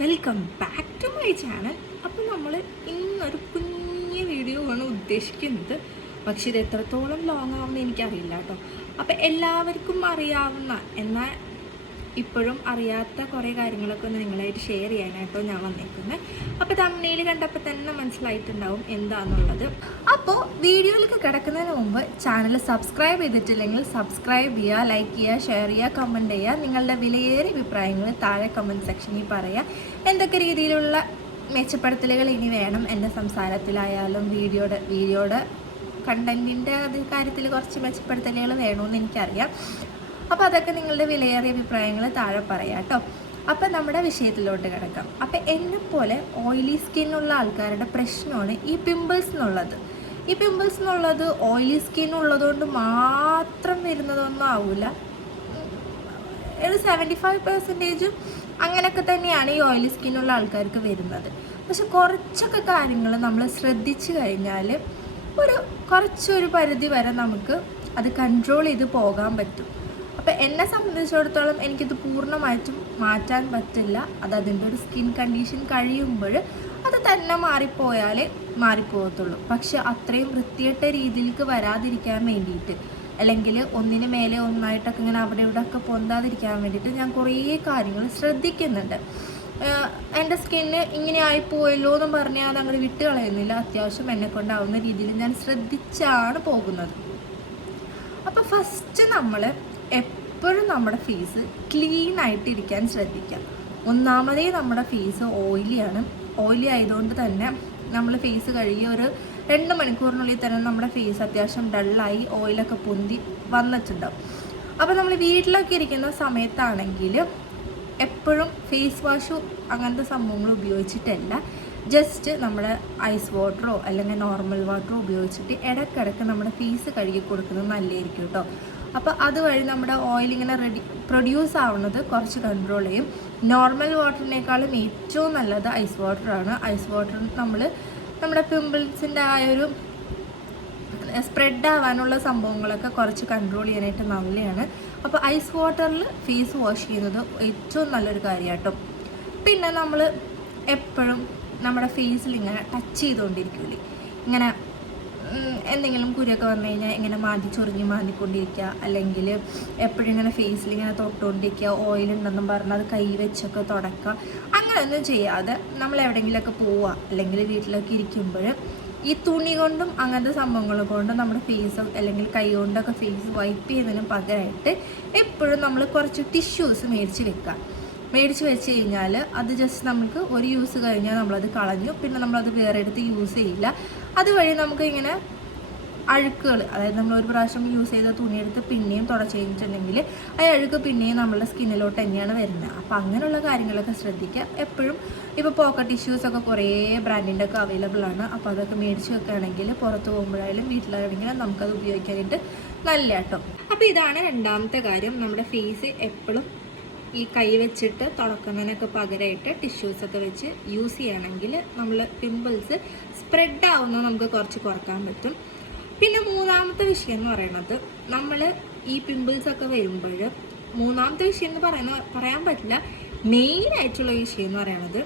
Welcome back to my channel. അപ്പോൾ നമ്മൾ ഇന്നൊരു കുഞ്ഞു വീഡിയോ ആണ് ഉദ്ദേശിക്കുന്നത്. പക്ഷെ ഇത് എത്രത്തോളം ലോങ് ആവുമെന്ന് എനിക്കറിയില്ല കേട്ടോ. അപ്പോൾ എല്ലാവർക്കും അറിയാവുന്ന എന്നാൽ ഇപ്പോഴും അറിയാത്ത കുറേ കാര്യങ്ങളൊക്കെ ഒന്ന് നിങ്ങളായിട്ട് ഷെയർ ചെയ്യാനായിട്ടോ ഞാൻ വന്നേക്കുന്നത്. അപ്പോൾ തമ്മിൽ കണ്ടപ്പോൾ തന്നെ മനസ്സിലായിട്ടുണ്ടാവും എന്താണെന്നുള്ളത്. അപ്പോൾ വീഡിയോയിലേക്ക് കിടക്കുന്നതിന് മുമ്പ് ചാനൽ സബ്സ്ക്രൈബ് ചെയ്തിട്ടില്ലെങ്കിൽ സബ്സ്ക്രൈബ് ചെയ്യുക, ലൈക്ക് ചെയ്യുക, ഷെയർ ചെയ്യുക, കമൻറ്റ് ചെയ്യുക. നിങ്ങളുടെ വിലയേറിയ അഭിപ്രായങ്ങൾ താഴെ കമൻറ്റ് സെക്ഷനിൽ പറയുക. എന്തൊക്കെ രീതിയിലുള്ള മെച്ചപ്പെടുത്തലുകൾ ഇനി വേണം എൻ്റെ സംസാരത്തിലായാലും വീഡിയോയുടെ കണ്ടൻറ്റിൻ്റെ കാര്യത്തിൽ കുറച്ച് മെച്ചപ്പെടുത്തലുകൾ വേണമെന്ന് എനിക്കറിയാം. അപ്പോൾ അതൊക്കെ നിങ്ങളുടെ വിലയേറിയ അഭിപ്രായങ്ങൾ താഴെ പറയാം കേട്ടോ. അപ്പം നമ്മുടെ വിഷയത്തിലോട്ട് കിടക്കാം. അപ്പം എന്നെപ്പോലെ ഓയിലി സ്കിന്നുള്ള ആൾക്കാരുടെ പ്രശ്നമാണ് ഈ പിമ്പിൾസ് എന്നുള്ളത്. ഈ പിമ്പിൾസ് എന്നുള്ളത് ഓയിലി സ്കിൻ ഉള്ളതുകൊണ്ട് മാത്രം വരുന്നതൊന്നും ആവില്ല. ഒരു 75% അങ്ങനെയൊക്കെ തന്നെയാണ് ഈ ഓയിലി സ്കിന്നുള്ള ആൾക്കാർക്ക് വരുന്നത്. പക്ഷെ കുറച്ചൊക്കെ കാര്യങ്ങൾ നമ്മൾ ശ്രദ്ധിച്ചു കഴിഞ്ഞാൽ കുറച്ചൊരു പരിധി വരെ നമുക്ക് അത് കൺട്രോൾ ചെയ്ത് പോകാൻ പറ്റും. അപ്പോൾ എന്നെ സംബന്ധിച്ചിടത്തോളം എനിക്കിത് പൂർണ്ണമായിട്ടും മാറ്റാൻ പറ്റില്ല. അതിൻ്റെ ഒരു സ്കിൻ കണ്ടീഷൻ കഴിയുമ്പോൾ അത് തന്നെ മാറിപ്പോയാലേ മാറിപ്പോകത്തുള്ളൂ. പക്ഷെ അത്രയും വൃത്തികെട്ട രീതിയിലേക്ക് വരാതിരിക്കാൻ വേണ്ടിയിട്ട്, അല്ലെങ്കിൽ ഒന്നിന് മേലെ ഒന്നായിട്ടൊക്കെ ഇങ്ങനെ അവിടെ ഇവിടെ ഒക്കെ പൊന്താതിരിക്കാൻ വേണ്ടിയിട്ട് ഞാൻ കുറേ കാര്യങ്ങൾ ശ്രദ്ധിക്കുന്നുണ്ട്. എൻ്റെ സ്കിന്ന് ഇങ്ങനെ ആയിപ്പോയല്ലോ എന്നും പറഞ്ഞാൽ അത് അങ്ങോട്ട് വിട്ട് കളയുന്നില്ല. അത്യാവശ്യം എന്നെ കൊണ്ടാവുന്ന രീതിയിൽ ഞാൻ ശ്രദ്ധിച്ചാണ് പോകുന്നത്. അപ്പോൾ ഫസ്റ്റ് നമ്മൾ എപ്പോഴും നമ്മുടെ ഫേസ് ക്ലീൻ ആയിട്ടിരിക്കാൻ ശ്രദ്ധിക്കാം. ഒന്നാമതേ നമ്മുടെ ഫേസ് ഓയിലിയാണ്. ഓയിലി ആയതുകൊണ്ട് തന്നെ നമ്മൾ ഫേസ് കഴുകി ഒരു 2 മണിക്കൂറിനുള്ളിൽ തന്നെ നമ്മുടെ ഫേസ് അത്യാവശ്യം ഡള്ളായി ഓയിലൊക്കെ പൊന്തി വന്നിട്ടുണ്ടാവും. അപ്പോൾ നമ്മൾ വീട്ടിലൊക്കെ ഇരിക്കുന്ന സമയത്താണെങ്കിൽ എപ്പോഴും ഫേസ് വാഷോ അങ്ങനത്തെ സംഭവങ്ങൾ ഉപയോഗിച്ചിട്ടല്ല, ജസ്റ്റ് നമ്മുടെ ഐസ് വാട്ടറോ അല്ലെങ്കിൽ നോർമൽ വാട്ടറോ ഉപയോഗിച്ചിട്ട് ഇടയ്ക്കിടയ്ക്ക് നമ്മുടെ ഫേസ് കഴുകി കൊടുക്കുന്നത് നല്ലതായിരിക്കും കേട്ടോ. അപ്പോൾ അതുവഴി നമ്മുടെ ഓയിൽ ഇങ്ങനെ പ്രൊഡ്യൂസ് ആവുന്നത് കുറച്ച് കൺട്രോൾ ചെയ്യും. നോർമൽ വാട്ടറിനേക്കാളും ഏറ്റവും നല്ലത് ഐസ് വാട്ടറാണ്. ഐസ് വാട്ടർ നമ്മുടെ പിമ്പിൾസിൻ്റെ ആ ഒരു സ്പ്രെഡ് ആവാനുള്ള സംഭവങ്ങളൊക്കെ കുറച്ച് കൺട്രോൾ ചെയ്യാനായിട്ട് നല്ലതാണ്. അപ്പോൾ ഐസ് വാട്ടറിൽ ഫേസ് വാഷ് ചെയ്യുന്നത് ഏറ്റവും നല്ലൊരു കാര്യം കേട്ടോ. പിന്നെ നമ്മൾ എപ്പോഴും നമ്മുടെ ഫേസിൽ ഇങ്ങനെ ടച്ച് ചെയ്തുകൊണ്ടിരിക്കില്ലേ, ഇങ്ങനെ എന്തെങ്കിലും കുരുയൊക്കെ വന്നു കഴിഞ്ഞാൽ ഇങ്ങനെ ചൊറിഞ്ഞ് മാന്തിക്കൊണ്ടിരിക്കുക, അല്ലെങ്കിൽ എപ്പോഴും ഇങ്ങനെ ഫേസിൽ ഇങ്ങനെ തൊട്ടുകൊണ്ടിരിക്കുക, ഓയിലുണ്ടെന്നും പറഞ്ഞാൽ അത് കൈ വെച്ചൊക്കെ തുടക്കുക. അങ്ങനെയൊന്നും ചെയ്യാതെ നമ്മൾ എവിടെയെങ്കിലുമൊക്കെ പോവുക അല്ലെങ്കിൽ വീട്ടിലൊക്കെ ഇരിക്കുമ്പോൾ ഈ തുണി കൊണ്ടും അങ്ങനത്തെ സംഭവങ്ങൾ കൊണ്ടും നമ്മുടെ ഫേസ് അല്ലെങ്കിൽ കൈ കൊണ്ടൊക്കെ ഫേസ് വൈപ്പ് ചെയ്യുന്നതിന് പകരമായിട്ട് എപ്പോഴും നമ്മൾ കുറച്ച് ടിഷ്യൂസ് മേടിച്ച് വെച്ച് കഴിഞ്ഞാൽ അത് ജസ്റ്റ് നമുക്ക് ഒരു യൂസ് കഴിഞ്ഞാൽ നമ്മളത് കളഞ്ഞു, പിന്നെ നമ്മളത് വേറെ എടുത്ത് യൂസ് ചെയ്യില്ല. അതുവഴി നമുക്ക് ഇങ്ങനെ അഴുക്കുകൾ, അതായത് നമ്മൾ ഒരു പ്രാവശ്യം യൂസ് ചെയ്ത തുണിയെടുത്ത് പിന്നെയും തുടച്ച് കഴിഞ്ഞിട്ടുണ്ടെങ്കിൽ ആ അഴുക്ക് പിന്നെയും നമ്മളുടെ സ്കിന്നിലോട്ട് തന്നെയാണ് വരുന്നത്. അപ്പോൾ അങ്ങനെയുള്ള കാര്യങ്ങളൊക്കെ ശ്രദ്ധിക്കുക. എപ്പോഴും ഇപ്പോൾ പോക്കറ്റ് ടിഷ്യൂസൊക്കെ കുറേ ബ്രാൻഡിൻ്റെ ഒക്കെ അവൈലബിൾ ആണ്. അപ്പോൾ അതൊക്കെ മേടിച്ച് വെക്കുകയാണെങ്കിൽ പുറത്ത് പോകുമ്പോഴായാലും വീട്ടിലാണെങ്കിലും നമുക്കത് ഉപയോഗിക്കാനായിട്ട് നല്ല കേട്ടോ. അപ്പോൾ ഇതാണ് രണ്ടാമത്തെ കാര്യം. നമ്മുടെ ഫേസ് എപ്പോഴും ഈ കൈ വെച്ചിട്ട് തുടക്കുന്നതിനൊക്കെ പകരമായിട്ട് ടിഷ്യൂസൊക്കെ വെച്ച് യൂസ് ചെയ്യണമെങ്കിൽ നമ്മൾ പിമ്പിൾസ് സ്പ്രെഡ് ആവുന്നത് നമുക്ക് കുറച്ച് കുറക്കാൻ പറ്റും. പിന്നെ മൂന്നാമത്തെ വിഷയം എന്ന് പറയുന്നത്, നമ്മൾ ഈ പിമ്പിൾസൊക്കെ വരുമ്പോൾ മൂന്നാമത്തെ വിഷയം എന്ന് പറയാൻ പറ്റില്ല, മെയിനായിട്ടുള്ള വിഷയം എന്ന് പറയുന്നത്,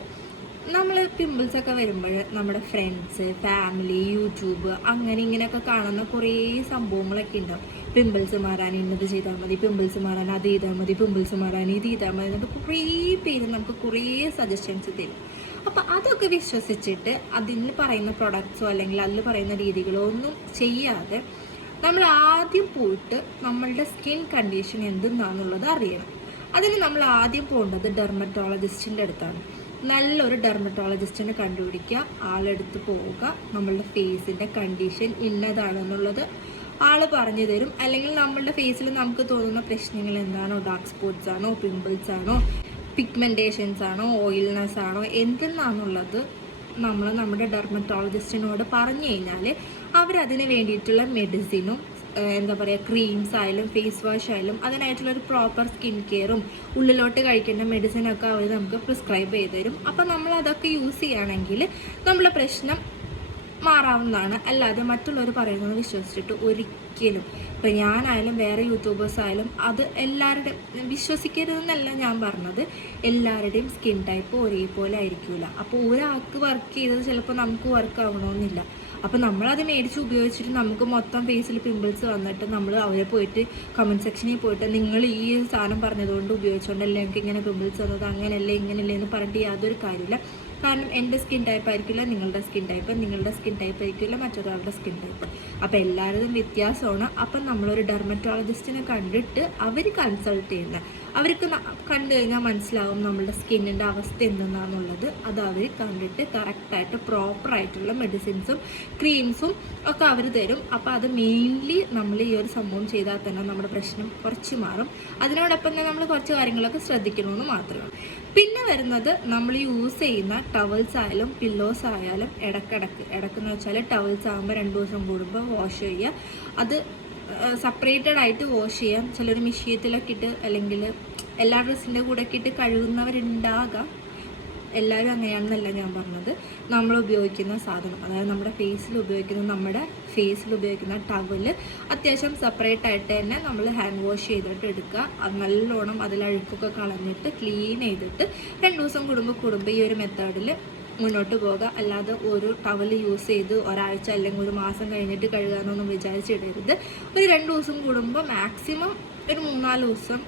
നമ്മൾ പിമ്പിൾസൊക്കെ വരുമ്പോൾ നമ്മുടെ ഫ്രണ്ട്സ്, ഫാമിലി, യൂട്യൂബ് അങ്ങനെ ഇങ്ങനെയൊക്കെ കാണുന്ന കുറേ സംഭവങ്ങളൊക്കെ ഉണ്ടാവും. പിമ്പിൾസ് മാറാൻ ഇന്നത് ചെയ്താൽ മതി, പിമ്പിൾസ് മാറാൻ അത് ചെയ്താൽ മതി, പിമ്പിൾസ് മാറാൻ ഇത് ചെയ്താൽ മതി എന്നൊക്കെ കുറേ പേര് നമുക്ക് കുറേ സജഷൻസ് തരും. അപ്പോൾ അതൊക്കെ വിശ്വസിച്ചിട്ട് അതിന് പറയുന്ന പ്രൊഡക്ട്സോ അല്ലെങ്കിൽ അതിൽ പറയുന്ന രീതികളോ ഒന്നും ചെയ്യാതെ നമ്മൾ ആദ്യം പോയിട്ട് നമ്മളുടെ സ്കിൻ കണ്ടീഷൻ എന്തെന്നാണെന്നുള്ളത് അറിയണം. അതിന് നമ്മൾ ആദ്യം പോകേണ്ടത് ഡെർമറ്റോളജിസ്റ്റിൻ്റെ അടുത്താണ്. നല്ലൊരു ഡെർമറ്റോളജിസ്റ്റിനെ കണ്ടുപിടിക്കുക, ആളെടുത്ത് പോവുക, നമ്മളുടെ ഫേസിൻ്റെ കണ്ടീഷൻ ഇന്നതാണെന്നുള്ളത് ആൾ പറഞ്ഞു തരും. അല്ലെങ്കിൽ നമ്മളുടെ ഫേസിൽ നമുക്ക് തോന്നുന്ന പ്രശ്നങ്ങൾ എന്താണോ, ഡാർക്ക് സ്പോട്ട്സ് ആണോ, പിമ്പിൾസ് ആണോ, പിഗ്മെൻറ്റേഷൻസ് ആണോ, ഓയിൽനെസ് ആണോ, എന്തെന്നാണെന്നുള്ളത് നമ്മൾ നമ്മുടെ ഡെർമറ്റോളജിസ്റ്റിനോട് പറഞ്ഞു കഴിഞ്ഞാൽ അവരതിന് വേണ്ടിയിട്ടുള്ള മെഡിസിനും ക്രീംസ് ആയാലും ഫേസ് വാഷ് ആയാലും അതിനായിട്ടുള്ളൊരു പ്രോപ്പർ സ്കിൻ കെയറും ഉള്ളിലോട്ട് കഴിക്കേണ്ട മെഡിസിനൊക്കെ അവർ നമുക്ക് പ്രിസ്ക്രൈബ് ചെയ്ത് തരും. അപ്പോൾ നമ്മൾ അതൊക്കെ യൂസ് ചെയ്യുകയാണെങ്കിൽ നമ്മളെ പ്രശ്നം മാറാവുന്നതാണ്. അല്ലാതെ മറ്റുള്ളവർ പറയുന്നത് വിശ്വസിച്ചിട്ട് ഒരിക്കലും, ഇപ്പം ഞാനായാലും വേറെ യൂട്യൂബേഴ്സ് ആയാലും, അത് എല്ലാവരുടെയും വിശ്വസിക്കരുതെന്നല്ല ഞാൻ പറഞ്ഞത്, എല്ലാവരുടെയും സ്കിൻ ടൈപ്പ് ഒരേപോലെ ആയിരിക്കില്ല. അപ്പോൾ ഒരാൾക്ക് വർക്ക് ചെയ്തത് ചിലപ്പോൾ നമുക്ക് വർക്ക് ആവണമെന്നില്ല. അപ്പോൾ നമ്മളത് മേടിച്ച് ഉപയോഗിച്ചിട്ട് നമുക്ക് മൊത്തം ഫേസിൽ പിമ്പിൾസ് വന്നിട്ട് നമ്മൾ അവരെ പോയിട്ട് കമൻറ്റ് സെക്ഷനിൽ പോയിട്ട് നിങ്ങൾ ഈ സാധനം പറഞ്ഞതുകൊണ്ട് ഉപയോഗിച്ചുകൊണ്ടല്ലേ എനിക്ക് ഇങ്ങനെ പിമ്പിൾസ് വന്നത്, അങ്ങനെയല്ലേ ഇങ്ങനെയല്ലേ എന്ന് പറഞ്ഞിട്ട് യാതൊരു കാര്യമില്ല. കാരണം എൻ്റെ സ്കിൻ ടൈപ്പ് ആയിരിക്കില്ല നിങ്ങളുടെ സ്കിൻ ടൈപ്പ്, നിങ്ങളുടെ സ്കിൻ ടൈപ്പ് ആയിരിക്കില്ല മറ്റൊരാളുടെ സ്കിൻ ടൈപ്പ്. അപ്പോൾ എല്ലാവരും വ്യത്യാസമാണ്. അപ്പം നമ്മളൊരു ഡെർമറ്റോളജിസ്റ്റിനെ കണ്ടിട്ട് അവർ കൺസൾട്ട് ചെയ്യുന്നത്, അവർക്ക് കണ്ടു കഴിഞ്ഞാൽ മനസ്സിലാവും നമ്മളുടെ സ്കിന്നിൻ്റെ അവസ്ഥ എന്തെന്നാണെന്നുള്ളത്. അത് അവർ കണ്ടിട്ട് കറക്റ്റായിട്ട് പ്രോപ്പറായിട്ടുള്ള മെഡിസിൻസും ക്രീംസും ഒക്കെ അവർ തരും. അപ്പോൾ അത് മെയിൻലി നമ്മൾ ഈ ഒരു സംഭവം ചെയ്താൽ തന്നെ നമ്മുടെ പ്രശ്നം കുറച്ച് മാറും. അതിനോടൊപ്പം തന്നെ നമ്മൾ കുറച്ച് കാര്യങ്ങളൊക്കെ ശ്രദ്ധിക്കണമെന്ന് മാത്രമാണ്. പിന്നെ വരുന്നത് നമ്മൾ യൂസ് ചെയ്യുന്ന ടവൽസ് ആയാലും പില്ലോസ് ആയാലും ഇടക്കെന്ന് വെച്ചാൽ ടവൽസ് ആകുമ്പോൾ 2 ദിവസം കൂടുമ്പോൾ വാഷ് ചെയ്യുക. അത് സെപ്പറേറ്റഡ് ആയിട്ട് വാഷ് ചെയ്യാം. ചിലർ മിഷ്യത്തിലൊക്കെ ഇട്ട് അല്ലെങ്കിൽ എല്ലാ ഡ്രസ്സിൻ്റെ കൂടെ ഒക്കെ ഇട്ട് കഴുകുന്നവരുണ്ടാകാം. എല്ലാവരും അങ്ങനെയാണെന്നല്ല ഞാൻ പറഞ്ഞത്. നമ്മൾ ഉപയോഗിക്കുന്ന സാധനം, അതായത് നമ്മുടെ ഫേസിൽ ഉപയോഗിക്കുന്ന ടവല് അത്യാവശ്യം സെപ്പറേറ്റ് ആയിട്ട് തന്നെ നമ്മൾ ഹാൻഡ് വാഷ് ചെയ്തിട്ട് എടുക്കുക. അത് നല്ലോണം അതിൽ അഴുക്കൊക്കെ കളഞ്ഞിട്ട് ക്ലീൻ ചെയ്തിട്ട് 2 ദിവസം കൂടുമ്പോൾ ഈ ഒരു മെത്തേഡിൽ മുന്നോട്ട് പോകുക. അല്ലാതെ ഒരു ടവൽ യൂസ് ചെയ്ത് ഒരാഴ്ച അല്ലെങ്കിൽ ഒരു മാസം കഴിഞ്ഞിട്ട് കഴുകാനൊന്നും വിചാരിച്ചിടരുത്. ഒരു 2 ദിവസം കൂടുമ്പോൾ, മാക്സിമം ഒരു 3-4 ദിവസം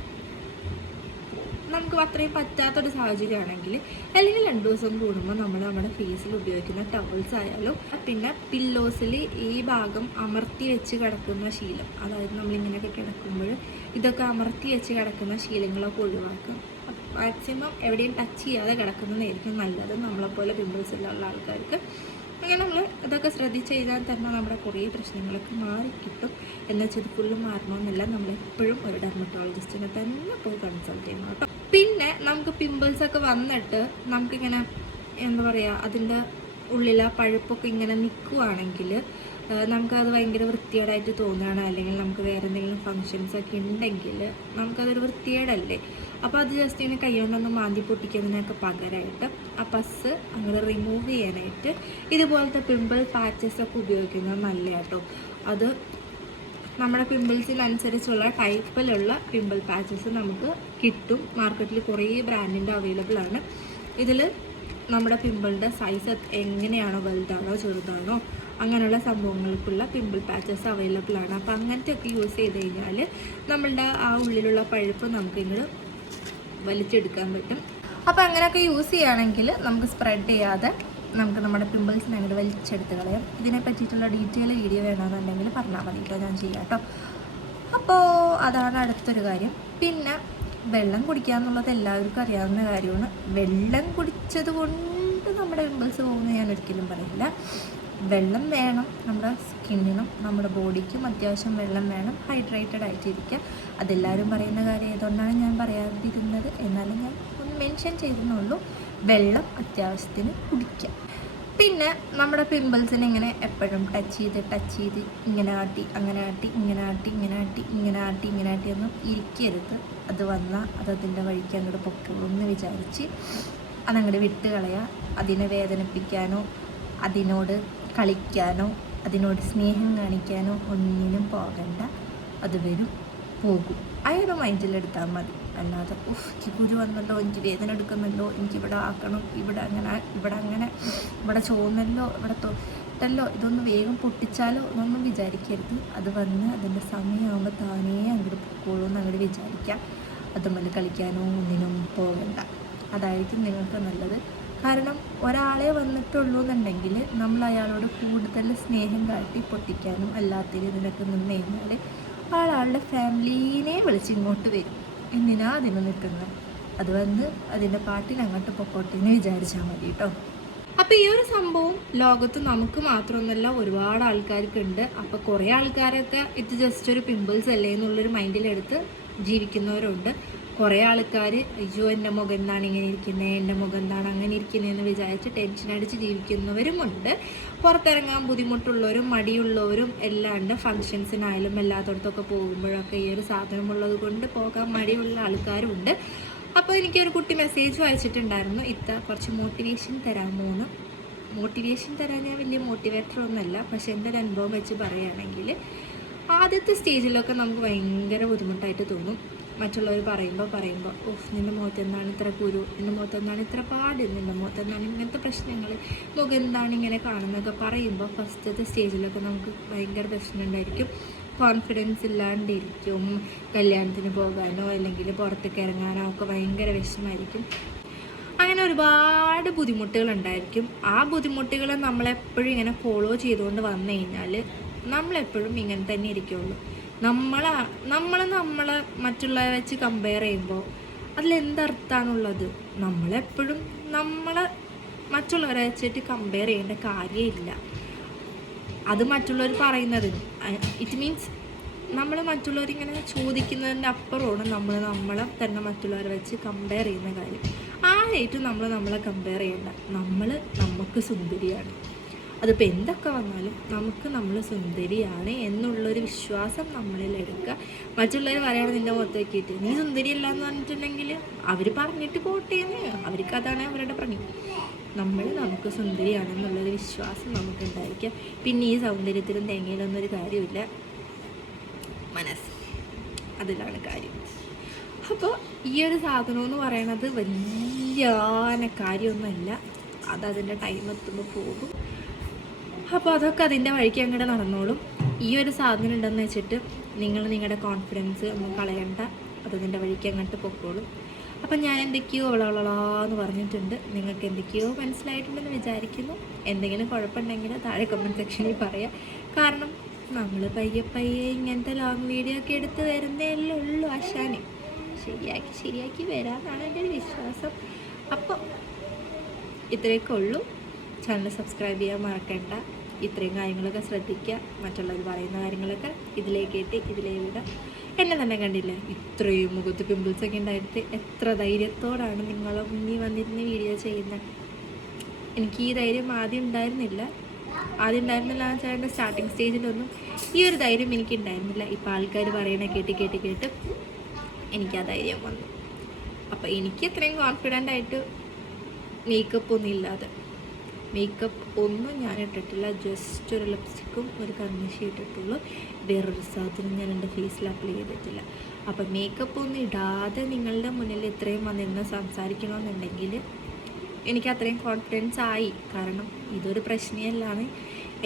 നമുക്ക് അത്രയും പറ്റാത്തൊരു സാഹചര്യമാണെങ്കിൽ, അല്ലെങ്കിൽ 2 ദിവസം കൂടുമ്പോൾ നമ്മൾ നമ്മുടെ ഫേസിൽ ഉപയോഗിക്കുന്ന ടവൽസ് ആയാലും പിന്നെ പില്ലോസിൽ ഈ ഭാഗം അമർത്തി വെച്ച് കിടക്കുന്ന ശീലം, അതായത് നമ്മളിങ്ങനെയൊക്കെ കിടക്കുമ്പോൾ ഇതൊക്കെ അമർത്തി വെച്ച് കിടക്കുന്ന ശീലങ്ങളൊക്കെ ഒഴിവാക്കും. മാക്സിമം എവിടെയും ടച്ച് ചെയ്യാതെ കിടക്കുന്നതായിരിക്കും നല്ലത് നമ്മളെപ്പോലെ പിമ്പിൾസ് ഉള്ള ആൾക്കാർക്ക്. അങ്ങനെ നമ്മൾ ഇതൊക്കെ ശ്രദ്ധിച്ച് ചെയ്താൽ തന്നെ നമ്മുടെ കുറേ പ്രശ്നങ്ങളൊക്കെ മാറിക്കിട്ടും. എന്നുവെച്ചാൽ ഇത് ഫുള്ളും മാറണമെന്നില്ല. നമ്മളെപ്പോഴും ഒരു ഡെർമറ്റോളജിസ്റ്റിനെ തന്നെ പോയി കൺസൾട്ട് ചെയ്യണം കേട്ടോ. പിന്നെ നമുക്ക് പിമ്പിൾസൊക്കെ വന്നിട്ട് നമുക്കിങ്ങനെ എന്താ പറയുക, അതിൻ്റെ ഉള്ളിലെ പഴുപ്പൊക്കെ ഇങ്ങനെ നിൽക്കുകയാണെങ്കിൽ നമുക്കത് ഭയങ്കര വൃത്തികേടായിട്ട് തോന്നുകയാണ്, അല്ലെങ്കിൽ നമുക്ക് വേറെ എന്തെങ്കിലും ഫങ്ഷൻസൊക്കെ ഉണ്ടെങ്കിൽ നമുക്കതൊരു വൃത്തികേടല്ലേ. അപ്പോൾ അത് ജസ്റ്റ് ഇങ്ങനെ കൈകൊണ്ടൊന്ന് മാന്തി പൊട്ടിക്കുന്നതിനൊക്കെ പകരമായിട്ട് ആ പസ് അങ്ങനെ റിമൂവ് ചെയ്യാനായിട്ട് ഇതുപോലത്തെ പിമ്പിൾ പാച്ചസൊക്കെ ഉപയോഗിക്കുന്നത് നല്ല കേട്ടോ. അത് നമ്മുടെ പിമ്പിൾസിനനുസരിച്ചുള്ള ടൈപ്പിലുള്ള പിമ്പിൾ പാച്ചസ് നമുക്ക് കിട്ടും. മാർക്കറ്റിൽ കുറേ ബ്രാൻഡിൻ്റെ അവൈലബിൾ ആണ്. ഇതിൽ നമ്മുടെ പിമ്പിളിൻ്റെ സൈസ് എങ്ങനെയാണോ, വലുതാണോ ചെറുതാണോ അങ്ങനെയുള്ള സംഭവങ്ങൾക്കുള്ള പിമ്പിൾ പാച്ചസ് അവൈലബിൾ ആണ്. അപ്പോൾ അങ്ങനത്തെയൊക്കെ യൂസ് ചെയ്ത് കഴിഞ്ഞാൽ നമ്മളുടെ ആ ഉള്ളിലുള്ള പഴുപ്പ് നമുക്കിങ്ങോട്ട് വലിച്ചെടുക്കാൻ പറ്റും. അപ്പോൾ അങ്ങനെയൊക്കെ യൂസ് ചെയ്യുകയാണെങ്കിൽ നമുക്ക് സ്പ്രെഡ് ചെയ്യാതെ നമുക്ക് നമ്മുടെ പിമ്പിൾസിനെ അങ്ങോട്ട് വലിച്ചെടുത്ത് കളയാം. ഇതിനെ പറ്റിയിട്ടുള്ള ഡീറ്റെയിൽ വീഡിയോ വേണമെന്നുണ്ടെങ്കിൽ പറഞ്ഞാൽ മതി കേട്ടോ, ഞാൻ ചെയ്യാം കേട്ടോ. അപ്പോൾ അതാണ് അടുത്തൊരു കാര്യം. പിന്നെ വെള്ളം കുടിക്കുക എന്നുള്ളത് എല്ലാവർക്കും അറിയാവുന്ന കാര്യമാണ്. വെള്ളം കുടിച്ചത് കൊണ്ട് നമ്മുടെ പിമ്പിൾസ് പോകുമെന്ന് ഞാൻ ഒരിക്കലും പറയില്ല. വെള്ളം വേണം, നമ്മുടെ സ്കിന്നിനും നമ്മുടെ ബോഡിക്കും അത്യാവശ്യം വെള്ളം വേണം. ഹൈഡ്രേറ്റഡ് ആയിട്ടിരിക്കുക. അതെല്ലാവരും പറയുന്ന കാര്യം ആയതുകൊണ്ടാണ് ഞാൻ പറയാതിരുന്നത്. എന്നാലും ഞാൻ ഒന്ന് മെൻഷൻ ചെയ്തെന്നുള്ളൂ. വെള്ളം അത്യാവശ്യത്തിന് കുടിക്കുക. പിന്നെ നമ്മുടെ പിമ്പിൾസിനെ ഇങ്ങനെ എപ്പോഴും ടച്ച് ചെയ്ത് ഇങ്ങനെ ആട്ടി ഒന്നും ഇരിക്കരുത്. അത് വന്നാൽ അതിൻ്റെ വഴിക്ക് അങ്ങോട്ട് പൊക്കോളൂന്ന് വിചാരിച്ച് അതങ്ങോട്ട് വിട്ട് കളയുക. അതിനെ വേദനിപ്പിക്കാനോ അതിനോട് കളിക്കാനോ അതിനോട് സ്നേഹം കാണിക്കാനോ ഒന്നിനും പോകണ്ട. അത് വരും പോകും. ആ ഒരു മൈൻഡിലെടുത്താൽ മതി. അല്ലാതെ എനിക്ക് കുരു വന്നല്ലോ, എനിക്ക് വേദന എടുക്കുന്നല്ലോ, എനിക്കിവിടെ ആക്കണം, ഇവിടെ ചോന്നല്ലോ, ഇവിടെ തൊട്ടല്ലോ, ഇതൊന്ന് വേഗം പൊട്ടിച്ചാലോ എന്നൊന്നും വിചാരിക്കരുത്. അത് വന്ന് അതിൻ്റെ സമയമാകുമ്പോൾ താനേ അങ്ങോട്ട് പൊക്കോളൂ എന്ന് അങ്ങോട്ട് വിചാരിക്കാം. അതുപോലെ കളിക്കാനോ ഒന്നിനും പോകണ്ട. അതായിരിക്കും നിങ്ങൾക്ക് നല്ലത്. കാരണം ഒരാളെ വന്നിട്ടുള്ളൂ എന്നുണ്ടെങ്കിൽ നമ്മൾ അയാളോട് കൂടുതൽ സ്നേഹം കാട്ടി പൊട്ടിക്കാനും അല്ലാത്തതിന് ഇതിനൊക്കെ നിന്ന് കഴിഞ്ഞാൽ ആളുടെ ഫാമിലീനെ വിളിച്ച് ഇങ്ങോട്ട് വരും. എന്തിനാ അതിന് നിൽക്കുന്നത്? അത് വന്ന് അതിൻ്റെ പാട്ടിന് അങ്ങോട്ട് പൊക്കോട്ടെ എന്ന് വിചാരിച്ചാൽ മതി കേട്ടോ. അപ്പോൾ ഈ ഒരു സംഭവം ലോകത്ത് നമുക്ക് മാത്രമൊന്നുമല്ല, ഒരുപാട് ആൾക്കാർക്കുണ്ട്. അപ്പോൾ കുറേ ആൾക്കാരൊക്കെ ഇത് ജസ്റ്റ് ഒരു പിമ്പിൾസ് അല്ലേ എന്നുള്ളൊരു മൈൻഡിലെടുത്ത് ജീവിക്കുന്നവരുണ്ട്. കുറേ ആൾക്കാർ അയ്യോ എൻ്റെ മുഖം എന്താണ് ഇങ്ങനെ ഇരിക്കുന്നത്, എൻ്റെ മുഖം എന്താണ് അങ്ങനെ ഇരിക്കുന്നതെന്ന് വിചാരിച്ച് ടെൻഷൻ അടിച്ച് ജീവിക്കുന്നവരുമുണ്ട്. പുറത്തിറങ്ങാൻ ബുദ്ധിമുട്ടുള്ളവരും മടിയുള്ളവരും എല്ലാം ഉണ്ട്. ഫങ്ഷൻസിനായാലും എല്ലാത്തടത്തൊക്കെ പോകുമ്പോഴൊക്കെ ഈ ഒരു സാധനമുള്ളത് കൊണ്ട് പോകാൻ മടിയുള്ള ആൾക്കാരുണ്ട്. അപ്പോൾ എനിക്കൊരു കുട്ടി മെസ്സേജ് അയച്ചിട്ടുണ്ടായിരുന്നു, കുറച്ച് മോട്ടിവേഷൻ തരാമോ എന്ന്. മോട്ടിവേഷൻ തരാൻ ഞാൻ വലിയ മോട്ടിവേറ്റർ ഒന്നുമല്ല, പക്ഷെ എൻ്റെ ഒരു അനുഭവം വെച്ച് പറയുകയാണെങ്കിൽ ആദ്യത്തെ സ്റ്റേജിലൊക്കെ നമുക്ക് ഭയങ്കര ബുദ്ധിമുട്ടായിട്ട് തോന്നും. മറ്റുള്ളവർ പറയുമ്പോൾ ഓഹ് നിൻ്റെ മുഖത്ത് എന്താണ് ഇത്ര കുരു, നിൻ്റെ മുഖത്ത് എന്താണ് ഇത്ര പാട്, നിൻ്റെ മുഖത്ത് എന്താണ് ഇങ്ങനത്തെ പ്രശ്നങ്ങൾ, മുഖം എന്താണ് ഇങ്ങനെ കാണുന്നതൊക്കെ പറയുമ്പോൾ ഫസ്റ്റത്തെ സ്റ്റേജിലൊക്കെ നമുക്ക് ഭയങ്കര പ്രശ്നമുണ്ടായിരിക്കും. കോൺഫിഡൻസ് ഇല്ലാണ്ടിരിക്കും. കല്യാണത്തിന് പോകാനോ അല്ലെങ്കിൽ പുറത്തേക്ക് ഇറങ്ങാനോ ഒക്കെ ഭയങ്കര വിഷമമായിരിക്കും. അങ്ങനെ ഒരുപാട് ബുദ്ധിമുട്ടുകളുണ്ടായിരിക്കും. ആ ബുദ്ധിമുട്ടുകൾ നമ്മളെപ്പോഴും ഇങ്ങനെ ഫോളോ ചെയ്തുകൊണ്ട് വന്നു കഴിഞ്ഞാൽ നമ്മളെപ്പോഴും ഇങ്ങനെ തന്നെ ഇരിക്കുള്ളൂ. നമ്മളെ മറ്റുള്ളവരെ വെച്ച് കമ്പയർ ചെയ്യുമ്പോൾ അതിലെന്തർത്ഥമാണുള്ളത്? നമ്മളെപ്പോഴും മറ്റുള്ളവരെ വെച്ചിട്ട് കമ്പയർ ചെയ്യേണ്ട കാര്യമില്ല. അത് മറ്റുള്ളവർ പറയുന്നതിന് ഇറ്റ് മീൻസ് നമ്മൾ മറ്റുള്ളവരിങ്ങനെ ചോദിക്കുന്നതിൻ്റെ അപ്പുറമാണ് നമ്മളെ തന്നെ മറ്റുള്ളവരെ വെച്ച് കമ്പയർ ചെയ്യുന്ന കാര്യം. ആരായിട്ടും നമ്മളെ കമ്പയർ ചെയ്യേണ്ട. നമുക്ക് സുന്ദരിയാണ്. അതിപ്പോൾ എന്തൊക്കെ വന്നാലും നമ്മൾ സുന്ദരിയാണ് എന്നുള്ളൊരു വിശ്വാസം നമ്മളിൽ എടുക്കുക. മറ്റുള്ളവർ പറയണം നിൻ്റെ മുഖത്ത് വെക്കിയിട്ട് നീ സുന്ദരിയല്ല എന്ന് പറഞ്ഞിട്ടുണ്ടെങ്കിൽ അവർ പറഞ്ഞിട്ട് പോട്ടേന്ന്, അവർക്ക് അതാണ് അവരുടെ പണി. നമുക്ക് സുന്ദരിയാണെന്നുള്ളൊരു വിശ്വാസം നമുക്കുണ്ടായിരിക്കുക. പിന്നെ ഈ സൗന്ദര്യത്തിലും തേങ്ങയിലൊന്നൊരു കാര്യമില്ല, മനസ്സ്, അതിലാണ് കാര്യം. അപ്പോൾ ഈ ഒരു സാധനം എന്ന് പറയണത് വലിയ കാര്യമൊന്നുമല്ല, അതതിൻ്റെ ടൈം എത്തുമ്പോൾ പോകും. അപ്പോൾ അതൊക്കെ അതിൻ്റെ വഴിക്ക് അങ്ങോട്ട് നടന്നോളും. ഈ ഒരു സാധനം ഉണ്ടെന്ന് വെച്ചിട്ട് നിങ്ങളുടെ കോൺഫിഡൻസ് ഒന്നും കളയണ്ട, അതതിൻ്റെ വഴിക്ക് അങ്ങോട്ട് പൊക്കോളും. അപ്പം ഞാൻ എന്തൊക്കെയോ എന്ന് പറഞ്ഞിട്ടുണ്ട്. നിങ്ങൾക്ക് എന്തൊക്കെയോ മനസ്സിലായിട്ടുണ്ടെന്ന് വിചാരിക്കുന്നു. എന്തെങ്കിലും കുഴപ്പമുണ്ടെങ്കിൽ താഴെ കമൻറ്റ് സെക്ഷനിൽ പറയാം. കാരണം നമ്മൾ പയ്യെ ഇങ്ങനത്തെ ലോങ് വീഡിയോ ഒക്കെ എടുത്ത് വരുന്നതല്ലേ ഉള്ളൂ. ആശാനെ ശരിയാക്കി വരാമെന്നാണ് എൻ്റെ ഒരു വിശ്വാസം. അപ്പോൾ ഇത്രയൊക്കെ ഉള്ളൂ. ചാനൽ സബ്സ്ക്രൈബ് ചെയ്യാൻ മറക്കണ്ട. ഇത്രയും കാര്യങ്ങളൊക്കെ ശ്രദ്ധിക്കുക. മറ്റുള്ളവർ പറയുന്ന കാര്യങ്ങളൊക്കെ ഇതിലേക്ക് വിടാം. എന്നെ തന്നെ കണ്ടില്ലേ, ഇത്രയും മുഖത്ത് പിമ്പിൾസൊക്കെ ഉണ്ടായിട്ട് എത്ര ധൈര്യത്തോടാണ് നിങ്ങളെ മുന്നിൽ വന്നിരുന്ന് വീഡിയോ ചെയ്യുന്നത്. എനിക്ക് ഈ ധൈര്യം ആദ്യം ഉണ്ടായിരുന്നില്ല എന്ന് വെച്ചാൽ സ്റ്റാർട്ടിങ് സ്റ്റേജിലൊന്നും ഈ ഒരു ധൈര്യം എനിക്ക് ഉണ്ടായിരുന്നില്ല. ഇപ്പോൾ ആൾക്കാർ പറയണ കേട്ട് എനിക്ക് ആ ധൈര്യം വന്നു. അപ്പോൾ എനിക്ക് അത്രയും കോൺഫിഡൻ്റ് ആയിട്ട് മേക്കപ്പ് ഒന്നും ഞാൻ ഇട്ടിട്ടില്ല. ജസ്റ്റ് ഒരു ലിപ്സ്റ്റിക്കും ഒരു കൺമഷി ഇട്ടിട്ടുള്ളൂ. വേറൊരു സാധനം ഞാൻ എൻ്റെ ഫേസിൽ അപ്ലൈ ചെയ്തിട്ടില്ല. അപ്പം മേക്കപ്പ് ഒന്നും ഇടാതെ നിങ്ങളുടെ മുന്നിൽ ഇത്രയും വന്നിരുന്ന് സംസാരിക്കണമെന്നുണ്ടെങ്കിൽ എനിക്ക് അത്രയും കോൺഫിഡൻസ് ആയി. കാരണം ഇതൊരു പ്രശ്നമല്ലാണ്,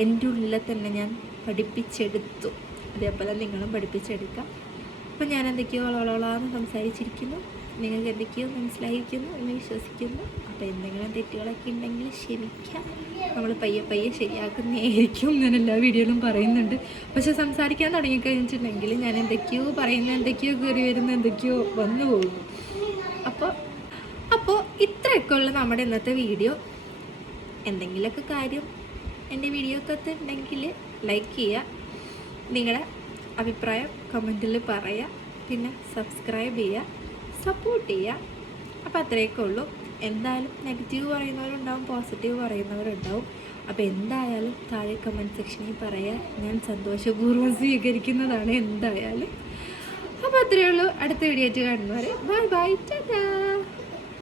എൻ്റെ ഉള്ളിൽ തന്നെ ഞാൻ പഠിപ്പിച്ചെടുത്തു. അതേപോലെ നിങ്ങളും പഠിപ്പിച്ചെടുക്കാം. അപ്പം ഞാൻ എന്തൊക്കെയോ വളവളാന്ന് സംസാരിച്ചിരിക്കുന്നു. നിങ്ങൾക്ക് എന്തൊക്കെയോ മനസ്സിലായിരിക്കുന്നു എന്ന് വിശ്വസിക്കുന്നു. അപ്പോൾ എന്തെങ്കിലും തെറ്റുകളൊക്കെ ഉണ്ടെങ്കിൽ ക്ഷമിക്കാം. നമ്മൾ പയ്യെ ശരിയാക്കുന്നതായിരിക്കും. ഞാൻ എല്ലാ വീഡിയോയിലും പറയുന്നുണ്ട്. പക്ഷെ സംസാരിക്കാൻ തുടങ്ങിക്കഴിഞ്ഞിട്ടുണ്ടെങ്കിൽ ഞാൻ എന്തൊക്കെയോ കയറി വരുന്ന എന്തൊക്കെയോ വന്നു പോകുന്നു. അപ്പോൾ ഇത്രയൊക്കെ ഉള്ള നമ്മുടെ ഇന്നത്തെ വീഡിയോ. എന്തെങ്കിലുമൊക്കെ കാര്യം എൻ്റെ വീഡിയോക്കകത്ത് ഉണ്ടെങ്കിൽ ലൈക്ക് ചെയ്യുക, നിങ്ങളുടെ അഭിപ്രായം കമൻറ്റിൽ പറയുക, പിന്നെ സബ്സ്ക്രൈബ് ചെയ്യുക, സപ്പോർട്ട് ചെയ്യുക. അപ്പോൾ അത്രയൊക്കെ ഉള്ളൂ. എന്തായാലും നെഗറ്റീവ് പറയുന്നവരുണ്ടാവും, പോസിറ്റീവ് പറയുന്നവരുണ്ടാവും. അപ്പോൾ എന്തായാലും താഴെ കമൻറ്റ് സെക്ഷനിൽ പറയാം. ഞാൻ സന്തോഷപൂർവ്വം സ്വീകരിക്കുന്നതാണ് എന്തായാലും. അപ്പോൾ അത്രയേ ഉള്ളൂ. അടുത്ത വീഡിയോ ആയിട്ട് കാണുന്നവരെ ബൈ ടാറ്റാ.